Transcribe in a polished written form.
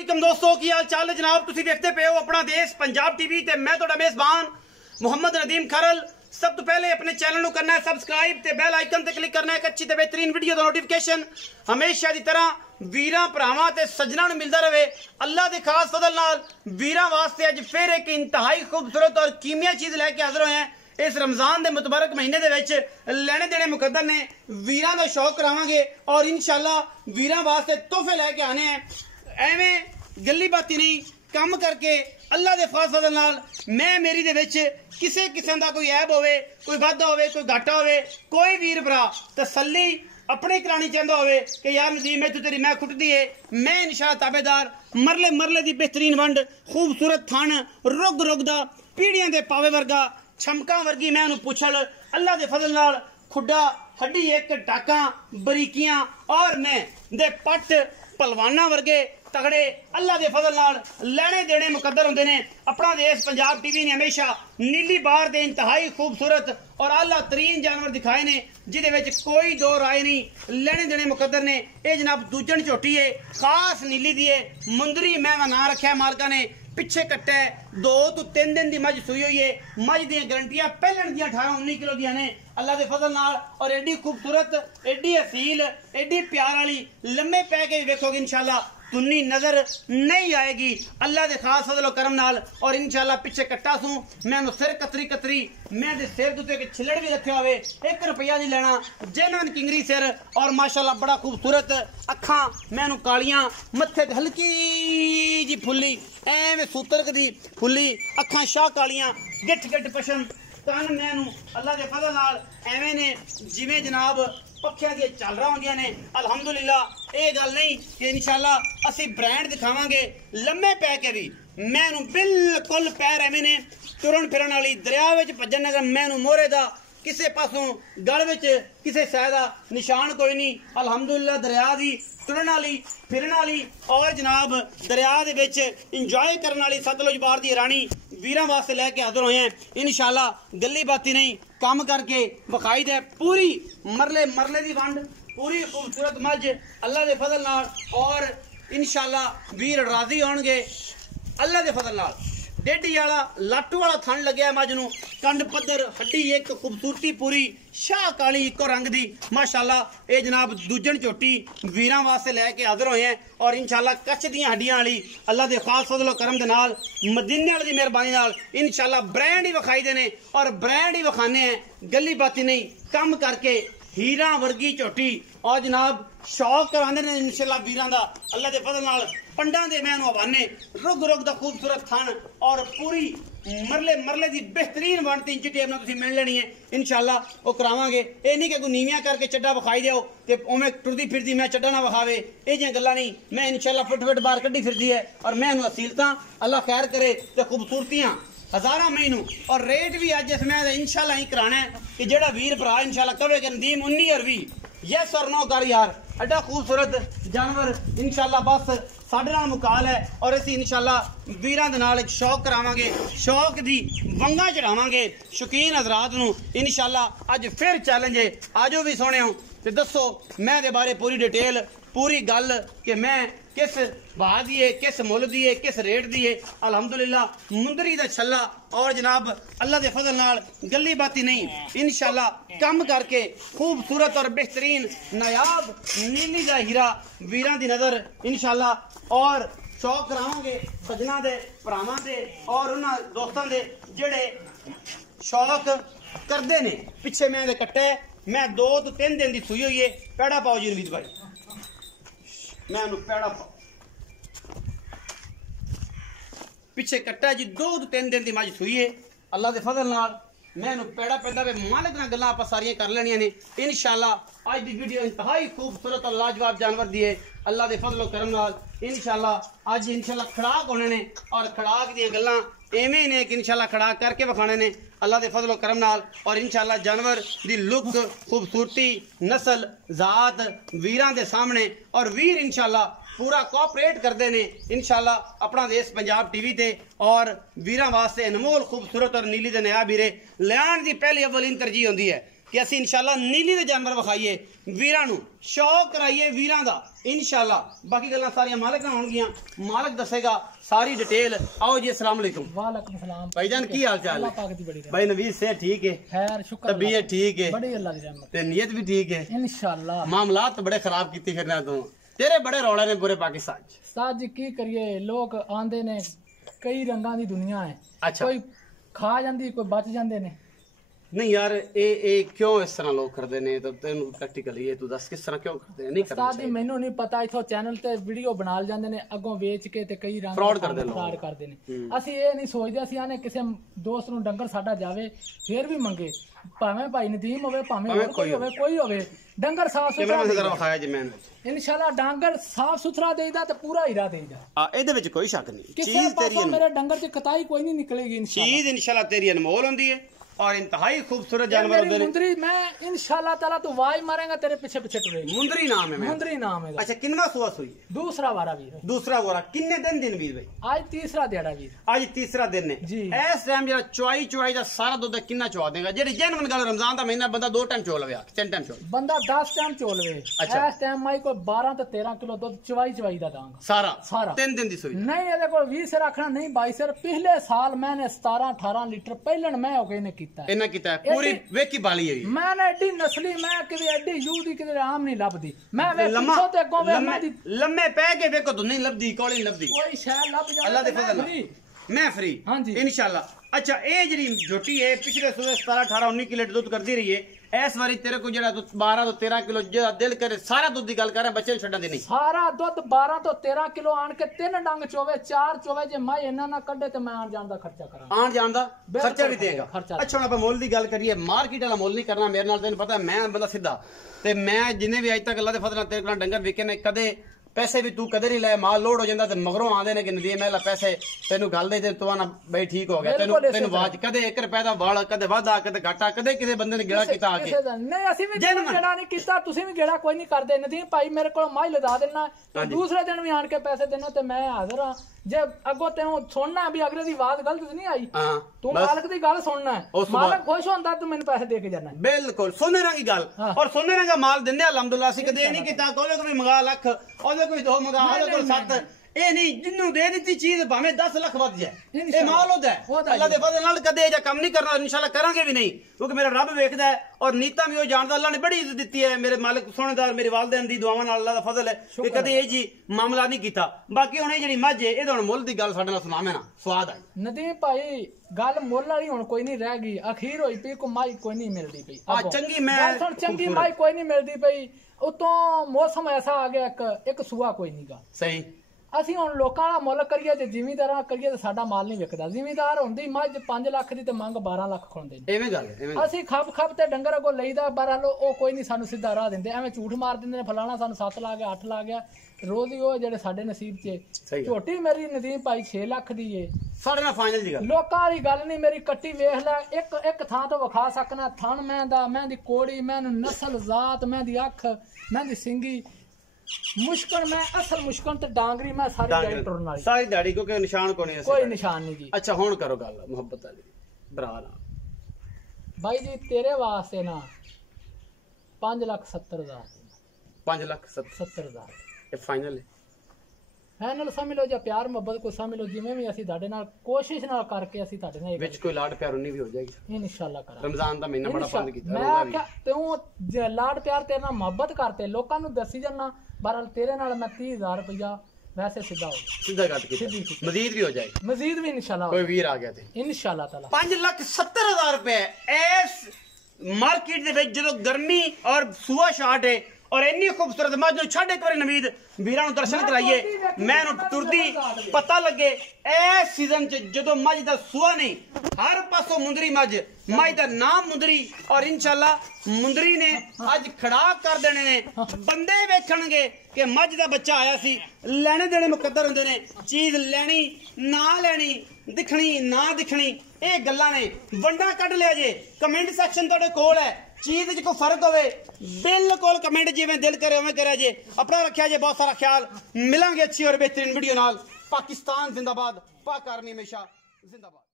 वालेकुम दोस्तों की हाल चाल है जनाब। तुसी देखते पे हो अपना देश पंजाब टीवी ते मैं तुहाडा मेजबान मुहम्मद नदीम खरल। सब तो पहले अपने चैनल को करना है सबसक्राइब ते बेल आइकन ते क्लिक करना है एक अच्छी ते बेहतरीन वीडियो का नोटिफिकेशन हमेशा की तरह वीरां भरावां ते सज्जनां नूं मिलदा रहे। अल्लाह दे खास फजल नाल वीरां वास्ते अज फिर एक इंतहाई खूबसूरत और कीमिया चीज लैके हाजिर होए हैं। इस रमजान के मुतबारक महीने दे विच लेने देने मुकद्दर ने वीरां दा शौक करावांगे और इंशाअल्लाह वीरां वास्ते तोहफे लैके आने हैं। एवें गल्ली बाती नहीं काम करके अल्लाह दे खास फजल नाल मैं मेरी दे विच किसी किस्म का कोई ऐब होवे, कोई वाधा होवे, कोई घाटा होवे, कोई वीर भरा तसल्ली अपने करानी चाहता होवे कि यार नदीम मैं तेरी मैं खुटदी है, मैं इंशाअल्लाह ताबेदार मरले मरले दी बेहतरीन वंड खूबसूरत थान रुग रुग दा पीढ़ियां दे पावे वर्गा छमका वर्गी मैं पुछल अल्लाह दे फजल नाल खुडा हड्डी एक टाका बरीकियां और मैं दे पट पलवाना वर्गे तगड़े अल्लाह दे फजल नाल लेने देने मुकद्दर होंदे ने। अपना देश पंजाब टीवी ने हमेशा नीली बार दे इंतहाई खूबसूरत और आला तरीन जानवर दिखाए ने जिदे विच कोई दो राय नहीं। लेने देने मुकद्दर ने ये जनाब दूजन झोटी है खास नीली दी है मुंदरी मैं ना रखा मालका ने पिछे कट्टा है 2 तो 3 दिन की मझ सुई हुई है। मझ दी गारंटियां पहलन दी 18-19 किलो दी ने अल्लाह के फजल नाल और एडी खूबसूरत एडी असील एडी प्यार वाली लम्बे पै के वेखोगे इंशाअल्लाह तुन्नी नजर नहीं आएगी अल्लाह के खास फजल करम नाल। और इंशाअल्लाह पिछे कट्टा सू मैं सिर कतरी कतरी मैं दे सिर दुते के छिलड़ भी रखे हुए 1 रुपया नहीं लेना जेनवन किंगरी सिर और माशाअल्लाह बड़ा खूबसूरत अखा मैनू कालियां मत्थे हल्की जी फुल्ली एवें सूतरक दी फुल्ली अखा शाह कालियां गिठ गिठ पशम तन मैनू अल्लाह के फजल नाल एवें ने जिवें जनाब पक्खियां दी चल रहा होंदियां ने। अल्हम्दुलिल्लाह ये गल नहीं कि इंशाअल्लाह असी ब्रांड दिखावांगे लम्बे पै के भी मैनू बिल्कुल पैर एवें ने तुरन फिरन वाली दरिया विच भजन नगर मैनू मोहरे दा किसे पासों गल विच किसे सह दा निशान कोई नहीं। अल्हम्दुलिल्लाह दरिया दी तुरन वाली फिरन वाली और जनाब दरिया दे विच इंजॉय करने वाली सतलुज बार दी रानी वीरां वास्ते लैके हाजिर होए हैं इंशाअल्लाह। गली बाती नहीं काम करके बखाई दे पूरी मरले मरले दी वंड पूरी खूबसूरत मझ अल्लाह दे फजल नाल और इंशाअल्लाह वीर राजी होणगे अल्लाह दे फजल नाल। डेडी वाला लाटू वाला थन लग्या मझ नूं कंड पत्थर हड्डी एक खूबसूरती पूरी शाह काली इको रंग दी माशाअल्लाह। ये जनाब दूजन झोटी वीरां वास्ते लैके हाजिर होए हैं और इंशाअल्लाह कच्छ दियां हड्डियां वाली अल्लाह दे खास फजल करम दे नाल मदीने वाले दी मेहरबानी नाल इंशाअल्लाह ब्रांड ही विखाई देने और ब्रांड ही विखाने हैं। गली बाती नहीं कम करके हीरा वर्गी झोटी और जनाब शौक करांदे ने इंशाअल्लाह वीरां दा अल्लाह दे फजल नाल पंडा दे मैनू हवाने रुग रुग दा खूबसूरत थन और पूरी मरले मरले दी बेहतरीन वन 3 इंच टेप नाल तुसीं मिल लेनी है इंशाअल्लाह वो करावांगे। ये नहीं कि कोई नीवियां करके चड्डा विखाई दिओ ते उवें टुरदी फिरदी मैं चड्डा ना विखावे ये जिहियां गल्लां नहीं। मैं इंशाअल्लाह फुट फुट बाहर कड्डी फिरदी है और मैनू असीलतां अल्लाह खैर करे ते खूबसूरतियां हज़ारा महीनू और रेट भी अज इस मैं इंशाअल्लाह ही कराना है कि जेड़ा वीर भरा इंशाअल्लाह कवे कि नदीम 19 और 20 यस और नो कर यार एडा खूबसूरत जानवर इंशाअल्लाह बस साढ़े नाल मुकाल है और असीं इंशाअल्लाह वीरां दे नाल एक शौक करावांगे शौक दी वंगा चढ़ावांगे शौकीन हजरात नूं इंशाअल्लाह। अज फिर चैलेंज है आजो भी सोने हो ते दसो मैं दे बारे पूरी डिटेल पूरी गल कि मैं किस भाव दी है किस मुल दी है किस रेट दी है। अल्हम्दुलिल्लाह मुंदरी दा छल्ला और जनाब अल्लाह दे फजल नाल गली बाती नहीं इंशाअल्लाह कम करके खूबसूरत और बेहतरीन नायाब नीली दा हीरा वीरां दी नजर इंशाअल्लाह और शौक करावांगे सजना दे भरावां दे और उन्हां दोस्तां दे जेड़े शौक करदे ने। पिछे मैं दे कट्टे मैं 2 तो 3 दिन दी सुई हुई है पैड़ा पाओ जी नवीद भाई मैं पैड़ा पिछे कट्टा जी 2 तो 3 दिन की मझ सुई है अल्लाह के फजल नाल मैं पैड़ा पैदा पे मालिक नाल गल्लां आपां सारियां कर लेनियां ने इंशाअल्लाह। अज दी वीडियो इंतहाई खूबसूरत और लाजवाब जानवर दी है अल्लाह के फजल करम नाल इंशाअल्लाह। अज इंशाअल्लाह खड़ाक होने ने और खड़ाक दी गल्लां एवें ने कि इंशाअल्लाह खड़ाक करके विखाने ने अल्लाह के फजल करम नाल और इंशाअल्लाह जानवर दी लुक खूबसूरती नस्ल जात वीरां दे सामने और वीर इंशाअल्लाह पूरा कोऑपरेट करते हैं इंशाअल्लाह अपना देश पंजाब टीवी ते और वीरां वास्ते अनमोल खूबसूरत और नीली दे नया वीरे लियाण दी पहली अव्वलीन तरजीह होंदी है। कि असी इंशाल्लाह नीली दे जानवर विखाइए वीरां नूं शौक कराइए वीरां दा इंशाल्लाह। बाकी गल्लां सारियां मालिक नाल होणगियां, मालिक दसेगा सारी डिटेल। आओ जी, अस्सलाम वालेकुम। वालेकुम सलाम भाईजान की हाल चाल है? भाई नवीद से ठीक है, खैर शुक्र, तबीयत ठीक है, बड़ी अल्लाह दी रहमत ते नीयत भी ठीक है इंशाल्लाह। मामलात तो बड़े खराब कीती फिरना तू, तेरे बड़े रौले ने पूरे पाकिस्तान च। उस्ताद जी की करिए, लोग आंदे ने, कई रंगां दी दुनिया है। अच्छा। कोई खा जांदी, कोई बच जांदे ने। नहीं यार, ए क्यों इस तरह लोग करते ने? तो तेन प्रैक्टिकली ये तू दस किस तरह क्यों करते हैं? नहीं करना उस्ताद जी मैनू नहीं पता, इथों चैनल ते वीडियो बना जांदे ने, अगों बेच के ते कई रंग फ्रॉड करदे लोग। फ्रॉड करदे ने। ਅਸੀਂ ਇਹ ਨਹੀਂ ਸੋਚਦੇ, ਅਸੀਂ ਆਨੇ ਕਿਸੇ ਦੋਸਤ ਨੂੰ ਡੰਗਰ ਸਾਡਾ ਜਾਵੇ ਫੇਰ ਵੀ ਮੰਗੇ, ਭਾਵੇਂ ਭਾਈ ਨਦੀਮ ਹੋਵੇ, ਭਾਵੇਂ ਹੋਰ ਕੋਈ ਹੋਵੇ, ਕੋਈ ਹੋਵੇ, ਡੰਗਰ ਸਾਫ ਸੁਥਰਾ ਵਿਖਾਇਆ ਜੀ ਮੈਂ ਇਨਸ਼ਾਅੱਲਾ। ਡੰਗਰ ਸਾਫ ਸੁਥਰਾ ਦੇਈਦਾ ਤੇ ਪੂਰਾ ਹੀਰਾ ਦੇਈਦਾ। ਇਹਦੇ ਵਿੱਚ ਕੋਈ ਸ਼ੱਕ ਨਹੀਂ। ਕਿਸੇ ਚੀਜ਼ ਤੇਰੀ ਪਾਸੋਂ ਮੇਰੇ ਡੰਗਰ 'ਚ ਕਤਾਈ ਕੋਈ ਨਹੀਂ ਨਿਕਲੇਗੀ ਇੰਸ਼ਾਅੱਲਾ। चीज इंशाल्लाह तेरी अनमोल होंदी है और इंतहाई खूबसूरत जानवर होंदे ने। मुंदरी मैं इंशाल्लाह ताला तू वाज मारेगा तेरे पीछे पीछे टुरेगी। मुंदरी नाम है मैं। मुंदरी नाम है। अच्छा, किनवा सुआ सुई है? दूसरा वारा वीर, दूसरा वारा। किन्ने दिन वीर भाई? आज तीसरा दिहाड़ा वीर। आज तीसरा दिन है जी। इस टाइम जरा चुआई दा सारा दुध किन्ना चुआ देगा? जेडी जेनवन गल, रमजान दा महीना बंदा 2 टाइम चोल लवे, 3 टाइम चोल बंदा 10 टाइम चोल वे। अच्छा। इस टाइम माई को 12 तो 13 किलो दुध चवाई दा दांगा सारा सारा 3 दिन दी सुई नहीं। ਇਹਦੇ ਕੋਲ 20 से रखना नहीं 22 से। पिछले साल मैंने 17-18 लीटर पहलन मैं हो गई ने कीता है। इन्ना कीता है पूरी वेखी बाली है। मैंने एडी नस्ली, मैं किते एडी यूदी किते आम नहीं लभदी। मैं वे लम्मा पिछों ते अगों वे मैं दी लम्मे पै के वेखो तो नहीं लभदी, कौली नहीं लभदी। कोई शय लभ जाए अल्लाह दे फजल मैं फ्री। हाँ जी इंशाल्लाह। अच्छा, ये जी झोटी है पिछले सूबे 17-18-19 किलो दुध करती रही है। इस बारी तेरे को जरा 12 तो 13 किलो जो दिल करे सारा दुध की गल कर, बच्चे छड्डा दी नहीं। सारा दुध 12 तो 13 किलो आन के 3 डंग चोवे 4 चोवे। जे मैं इन्ना ना कड्डे ते मैं आन जान दा खर्चा करा, आन जान दा खर्चा भी देगा। खर्चा। अच्छा, हम मोल की गल करिए, मार्केट वाला मोल नहीं करना मेरे नाल। तेन पता है मैं बंदा सीधा, ते मैं जिन्ने भी अज तक अल्लाह दे फजल नाल तेरे कोल डंगर विके ने, कदे पैसे भी तू कदे नहीं लाए। माल लोड हो जाता तो मगरों आंदे ने कि नदीम महला पैसे तेन गल दे, तू आना बई ठीक हो गया, तेन वाज कदे 1 रुपए दा वाल, कदे वाधा, कदे घाटा, कदे किसी बंदे ने गेड़ा कीता आके नहीं। ਅਸੀਂ ਵੀ गेड़ा नहीं कीता, ਤੁਸੀਂ ਵੀ गेड़ा कोई नहीं करदे। नदीम भाई मेरे को माई लदा देना, दूसरे दिन भी आन के पैसे देना ते मैं हाजिर हां। जे अगो तेनू सुनना भी अगले दी आवाज गलत नहीं आई, तू मालिक दी गल सुनना है। मालिक खुश होंदा तू मैंने पैसे दे के जाना। बिल्कुल सोने रंग की गल। और सोने रंग का माल दिंदे अल्हम्दुलिल्लाह। सी कदे नहीं कीता कोले को भी मंगा लख, ओले को भी 2 मंगा, ओले को 7। ਇਹ ਨਹੀਂ ਜਿੰਨੂੰ ਦੇ ਦਿੱਤੀ ਚੀਜ਼ ਭਾਵੇਂ 10 ਲੱਖ ਵੱਧ ਜਾਏ, ਇਹ ਮਾਲ ਉਹਦਾ ਹੈ। ਅੱਲਾ ਦੇ ਫਜ਼ਲ ਨਾਲ ਕਦੇ ਇਹ ਕੰਮ ਨਹੀਂ ਕਰਨਾ, ਇਨਸ਼ਾਅੱਲਾ ਕਰਾਂਗੇ ਵੀ ਨਹੀਂ, ਕਿਉਂਕਿ ਮੇਰਾ ਰੱਬ ਵੇਖਦਾ ਹੈ ਔਰ ਨੀਤਾਂ ਵੀ ਉਹ ਜਾਣਦਾ। ਅੱਲਾ ਨੇ ਬੜੀ ਇੱਜ਼ਤ ਦਿੱਤੀ ਹੈ ਮੇਰੇ ਮਾਲਕ ਸੋਹਣੇਦਾਰ, ਮੇਰੇ ਵਾਲਿदैन ਦੀ ਦੁਆਵਾਂ ਨਾਲ ਅੱਲਾ ਦਾ ਫਜ਼ਲ ਹੈ ਕਿ ਕਦੇ ਇਹ ਜੀ ਮਾਮਲਾ ਨਹੀਂ ਕੀਤਾ। ਬਾਕੀ ਹੁਣ ਇਹ ਜਿਹੜੀ ਮੱਝ ਹੈ ਇਹਦਾ ਹੁਣ ਮੁੱਲ ਦੀ ਗੱਲ ਸਾਡੇ ਨਾਲ ਸੁਣਾਵੇਂ ਨਾ, ਸਵਾਦ ਆਈ। ਨਦੀਮ ਭਾਈ ਗੱਲ ਮੁੱਲ ਵਾਲੀ ਹੁਣ ਕੋਈ ਨਹੀਂ ਰਹਿ ਗਈ, ਅਖੀਰ ਹੋਈ ਪਈ, ਕੋਈ ਮਾਈ ਕੋਈ ਨਹੀਂ ਮਿਲਦੀ ਪਈ। ਆ ਚੰਗੀ ਮੈਂ ਸੁਣ, ਚੰਗੀ ਮਾਈ ਕੋਈ ਨਹੀਂ ਮਿਲਦੀ ਪਈ। ਉਤੋਂ ਮੌਸਮ ਐਸਾ ਆ ਗਿਆ, ਇੱਕ ਸੂਆ ਕੋਈ ਨਹੀਂਗਾ। ਸਹੀ। ਅਸੀਂ ਹੁਣ ਲੋਕਾਂ ਦਾ ਮੁੱਲ ਕਰੀਏ ਤੇ ਜ਼ਿਮੀਂਦਾਰਾਂ ਕਰੀਏ ਤੇ ਸਾਡਾ ਮਾਲ ਨਹੀਂ ਵਿਕਦਾ। ਜ਼ਿਮੀਂਦਾਰ ਹੁੰਦੀ ਮੱਝ 5 ਲੱਖ ਦੀ ਤੇ ਮੰਗ 12 ਲੱਖ ਖੁੰਦੇ ਨੇ। ਐਵੇਂ ਗੱਲ ਹੈ। ਅਸੀਂ ਖੱਪ ਤੇ ਡੰਗਰ ਅੱਗੋਂ ਲਈਦਾ 12 ਲੋ, ਉਹ ਕੋਈ ਨਹੀਂ ਸਾਨੂੰ ਸਿੱਧਾ ਰਾਹ ਦਿੰਦੇ, ਐਵੇਂ ਝੂਠ ਮਾਰ ਦਿੰਦੇ ਨੇ, ਫਲਾਣਾ ਸਾਨੂੰ 7 ਲਾ ਗਿਆ, 8 ਲਾ ਗਿਆ। ਰੋਜ਼ ਹੀ ਉਹ ਜਿਹੜੇ ਸਾਡੇ ਨਸੀਬ 'ਚ। ਝੋਟੀ ਮੇਰੀ ਨਦੀਮ ਭਾਈ 6 ਲੱਖ ਦੀ ਏ। ਸਾਡੇ ਨਾਲ ਫਾਈਨਲ ਦੀ ਗੱਲ, ਲੋਕਾਂ ਵਾਲੀ ਗੱਲ ਨਹੀਂ। ਮੇਰੀ ਕੱਟੀ ਵੇਖ ਲੈ, ਇੱਕ ਥਾਂ ਤੋਂ ਵਿਖਾ ਸਕਣਾ। ਥਣ ਮੈਂ ਦਾ, ਮੈਂ ਦੀ ਕੋੜੀ, ਮੈਂ ਨਸਲ ਜ਼ਾਤ, ਮੈਂ ਦੀ ਅੱਖ, ਮੈਂ ਦੀ ਸਿੰਗੀ, मुश्किल मैं असल मुश्किल ते डांगरी मैं सारी दिहाड़ी टुरन वाली, सारी दिहाड़ी क्योंकि निशान को नहीं, कोई निशान नहीं जी। अच्छा हुन करो गल मोहब्बत वाली भरा ना भाई जी, तेरे वास्ते ना 5,70,000 5,70,000 ये फाइनल है। फाइनल समझ लो, ਜਾਂ प्यार मोहब्बत को समझ लो, जिवें भी ਅਸੀਂ ਤੁਹਾਡੇ ਨਾਲ ਕੋਸ਼ਿਸ਼ ਨਾਲ ਕਰਕੇ ਅਸੀਂ ਤੁਹਾਡੇ ਨਾਲ ਵਿੱਚ ਕੋਈ ਲਾਡ ਪਿਆਰ ਉਨੀ ਵੀ ਹੋ ਜਾਏਗੀ ਇਨਸ਼ਾਅੱਲਾ ਕਰਾਂਗੇ। ਰਮਜ਼ਾਨ ਦਾ ਮਹੀਨਾ ਬੜਾ ਬੰਦ ਕੀਤਾ ਮੈਂ ਆਖਿਆ ਤੂੰ ਲਾਡ ਪਿਆਰ ਤੇਰੇ ਨਾਲ ਮੁਹੱਬਤ ਕਰਤੇ ਲੋਕਾਂ ਨੂੰ ਦੱਸੀ ਜਾਣਾ। ਬਹਰਹਾਲ ਤੇਰੇ ਨਾਲ ਮੈਂ 30,000 ਰੁਪਇਆ ਵੈਸੇ ਸਿੱਧਾ ਹੋ ਗਿਆ, ਸਿੱਧਾ ਕੱਟ ਕੀਤਾ, ਮਜ਼ੀਦ ਵੀ ਹੋ ਜਾਏਗੀ, ਮਜ਼ੀਦ ਵੀ ਇਨਸ਼ਾਅੱਲਾ ਕੋਈ ਵੀਰ ਆ ਗਿਆ ਤੇ ਇਨਸ਼ਾਅੱਲਾ ਤਾਲਾ। 5,70,000 ਰੁਪਏ ਇਸ ਮਾਰਕੀਟ ਦੇ ਵਿੱਚ ਜਦੋਂ ਗਰਮੀ ਔਰ ਸੂਆ ਸ਼ਾਟ ਹੈ और इन्नी खूबसूरत मझ नूं छड्ड एक बार नवीद वीरां नूं दर्शन कराइए, मैं टुरदी पता लगे इस सीजन च जदों मझ दा सूआ नहीं हर पासों मुंदरी मझ दा नाम मुंदरी। और इंशाअल्लाह मुंदरी ने अज खड़ा कर देने ने, बंदे वेखणगे कि मझ दा बच्चा आया सी। लेने देने मुकद्दर हुंदे ने, चीज लैनी ना लैनी, दिखनी ना दिखनी, ये गल्लां ने। वंडा कढ लिया जे, कमेंट सैक्शन तुहाडे कोल है, चीज च कोई फर्क होवे बिल्कुल कमेंट जिवें दिल करे उवें करे जे। अपना रखिया जे बहुत सारा ख्याल। मिलांगे अच्छी और बेहतरीन वीडियो नाल। पाकिस्तान जिंदाबाद, पाक आर्मी हमेशा जिंदाबाद।